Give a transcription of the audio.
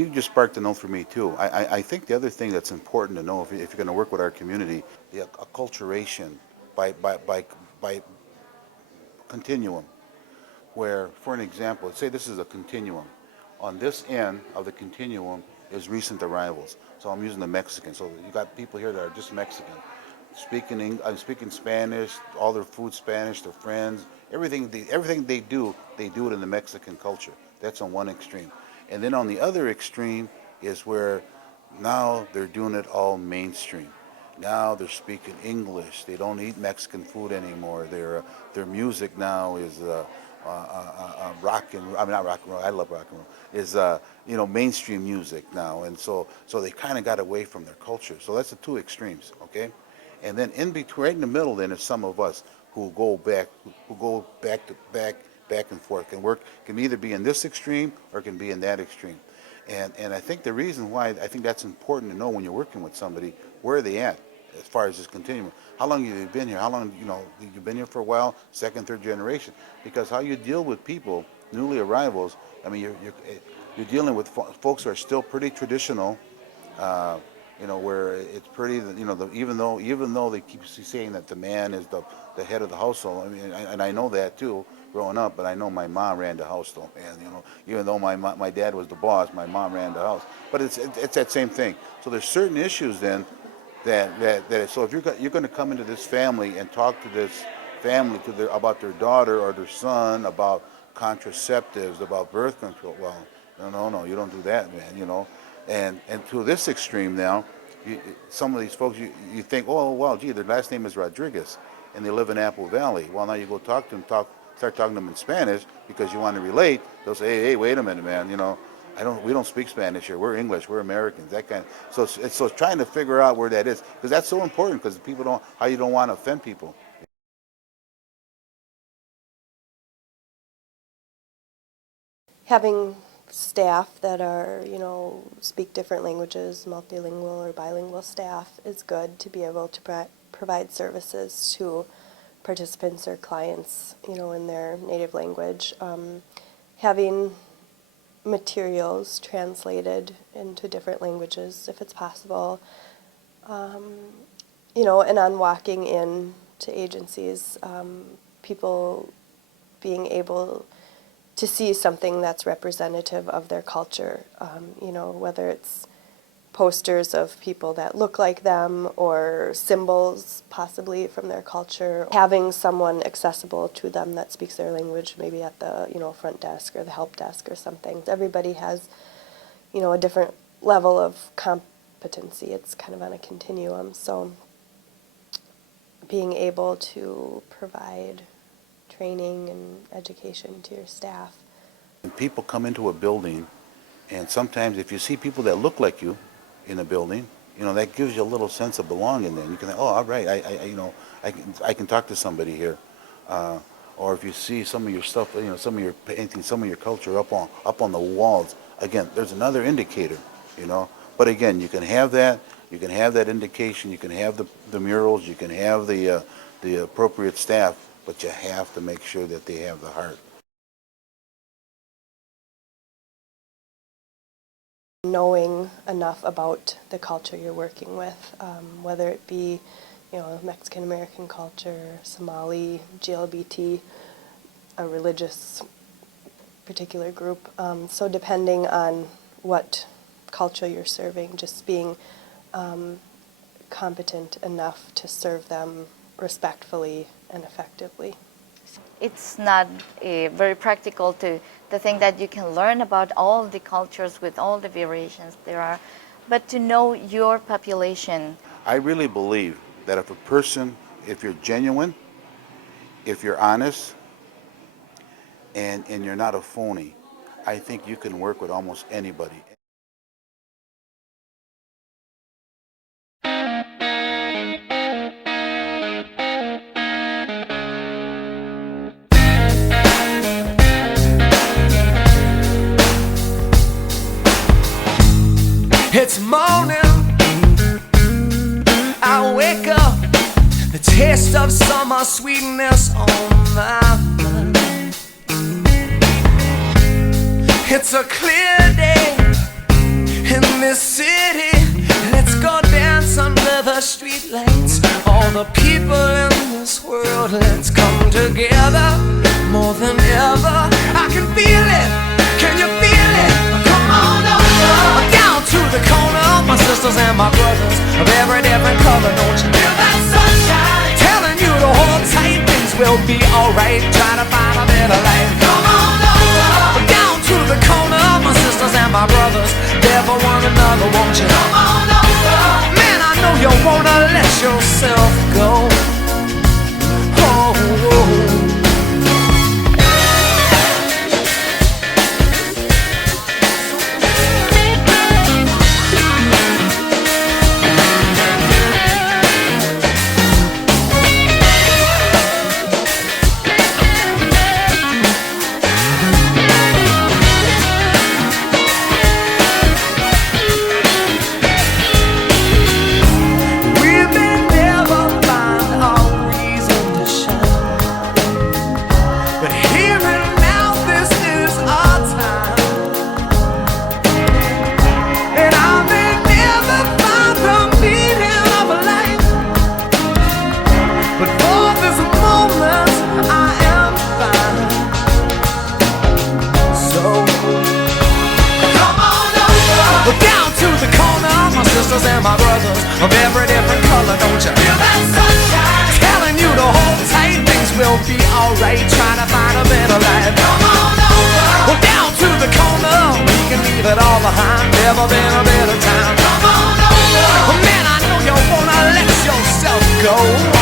you just sparked a note for me too. I think the other thing that's important to know if you're going to work with our community, the acculturation by continuum. Where, for an example, let's say this is a continuum. On this end of the continuum is recent arrivals. So I'm using the Mexican. So you got people here that are just Mexican, speaking Spanish, all their food Spanish, their friends, everything they do it in the Mexican culture. That's on one extreme. And then on the other extreme is where now they're doing it all mainstream. Now they're speaking English. They don't eat Mexican food anymore. Their music now is rock and I mean not rock and roll. I love rock and roll. Is mainstream music now, and so they kind of got away from their culture. So that's the two extremes, okay? And then in between, right in the middle, then is some of us who go back and forth. Can either be in this extreme or can be in that extreme. And I think the reason why I think that's important to know when you're working with somebody, where are they at as far as this continuum? How long have you been here? How long, you've been here for a while, second, third generation? Because how you deal with people, newly arrivals, I mean, you're dealing with folks who are still pretty traditional, where it's pretty, even though they keep saying that the man is the head of the household. I mean, and I know that too, growing up. But I know my mom ran the house though, and even though my dad was the boss, my mom ran the house. But it's that same thing. So there's certain issues then that so if you're going to come into this family and talk to this family about their daughter or their son about contraceptives, about birth control, well, no, you don't do that, man, And to this extreme now, some of these folks, you think, oh, well, gee, their last name is Rodriguez, and they live in Apple Valley. Well, now you go talk to them, start talking to them in Spanish because you want to relate. They'll say, hey, wait a minute, man, we don't speak Spanish here. We're English. We're Americans. That kind of, so it's trying to figure out where that is, because that's so important, because how you don't want to offend people. Having staff that are, speak different languages, multilingual or bilingual staff is good to be able to provide services to participants or clients, in their native language. Having materials translated into different languages, if it's possible, and on walking in to agencies, people being able to see something that's representative of their culture, whether it's posters of people that look like them or symbols possibly from their culture. Having someone accessible to them that speaks their language, maybe at the front desk or the help desk or something. Everybody has a different level of competency. It's kind of on a continuum. So being able to provide training and education to your staff. When people come into a building, and sometimes if you see people that look like you in a building, that gives you a little sense of belonging. Then you can think, oh, all right, I can talk to somebody here. Or if you see some of your stuff, some of your paintings, some of your culture up on the walls, again, there's another indicator, But again, you can have that indication, you can have the murals, you can have the appropriate staff, but you have to make sure that they have the heart. Knowing enough about the culture you're working with, whether it be, Mexican American culture, Somali, GLBT, a religious particular group. So depending on what culture you're serving, just being competent enough to serve them respectfully and effectively. It's not very practical to think that you can learn about all the cultures with all the variations there are, but to know your population. I really believe that if you're genuine, if you're honest, and you're not a phony, I think you can work with almost anybody. It's morning, I wake up, the taste of summer sweetness on my mind. It's a clear day, in this city. Let's go dance under the streetlights. All the people in this world, let's come together more than ever. I can feel it. Can you feel it? Come on over. Down to the corner, my sisters and my brothers of every different color. Don't you feel that sunshine? Telling you to hold tight, things will be alright. Try to find a better life. Come on over. Down to the corner, my sisters and my brothers, there for one another, won't you? Come on over. Man, I know you wanna let yourself go. Oh, oh. And my brothers of every different color, don't you feel that sunshine? Telling you to hold tight, things will be alright. Trying to find a better life. Come on over. Well, down to the corner, we can leave it all behind. Never been a better time. Come on over. Well, man, I know you wanna let yourself go.